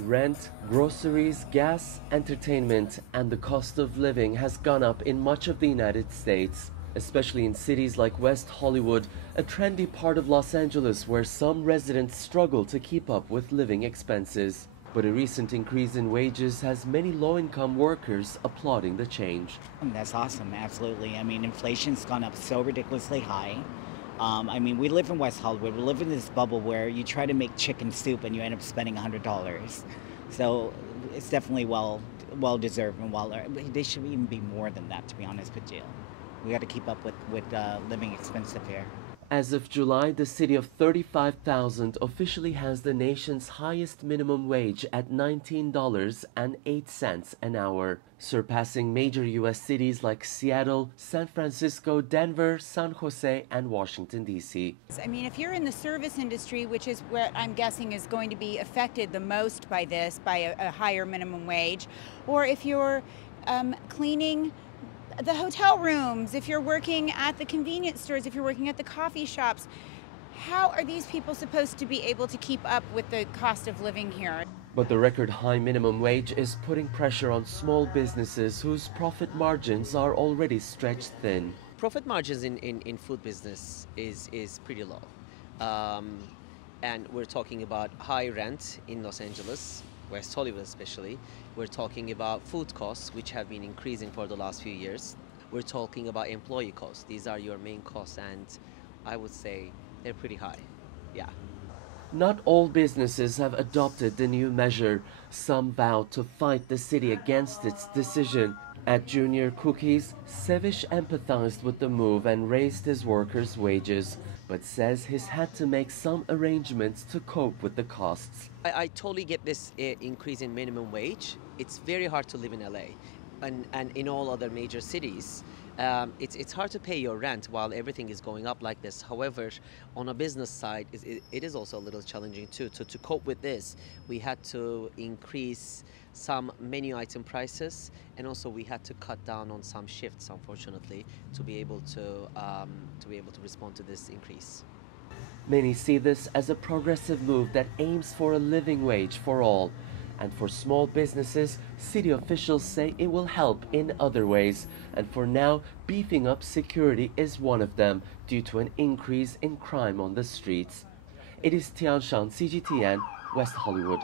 Rent, groceries, gas, entertainment, and the cost of living has gone up in much of the United States, especially in cities like West Hollywood, a trendy part of Los Angeles where some residents struggle to keep up with living expenses. But a recent increase in wages has many low-income workers applauding the change. That's awesome, absolutely. I mean, inflation's gone up so ridiculously high. We live in West Hollywood. We live in this bubble where you try to make chicken soup and you end up spending $100. So it's definitely well deserved and they should even be more than that, to be honest with you. We got to keep up with living expensive here. As of July, the city of 35,000 officially has the nation's highest minimum wage at $19.08 an hour, surpassing major U.S. cities like Seattle, San Francisco, Denver, San Jose, and Washington, D.C. I mean, if you're in the service industry, which is what I'm guessing is going to be affected the most by this, by a higher minimum wage, or if you're cleaning the hotel rooms, if you're working at the convenience stores, if you're working at the coffee shops, how are these people supposed to be able to keep up with the cost of living here? But the record high minimum wage is putting pressure on small businesses whose profit margins are already stretched thin. Profit margins in food business is pretty low. And we're talking about high rent in Los Angeles, West Hollywood especially. We're talking about food costs, which have been increasing for the last few years. We're talking about employee costs. These are your main costs, and I would say they're pretty high. Yeah. Not all businesses have adopted the new measure. Some vowed to fight the city against its decision. At Junior Cookies, Sevish empathized with the move and raised his workers' wages, but says he's had to make some arrangements to cope with the costs. I totally get this increase in minimum wage. It's very hard to live in LA and in all other major cities. It's hard to pay your rent while everything is going up like this. However, on a business side, it is also a little challenging too. To cope with this, we had to increase some menu item prices, and also we had to cut down on some shifts, unfortunately, to be able to respond to this increase. Many see this as a progressive move that aims for a living wage for all. And for small businesses, city officials say it will help in other ways. And for now, beefing up security is one of them due to an increase in crime on the streets. Ediz Tiyansan, CGTN, West Hollywood.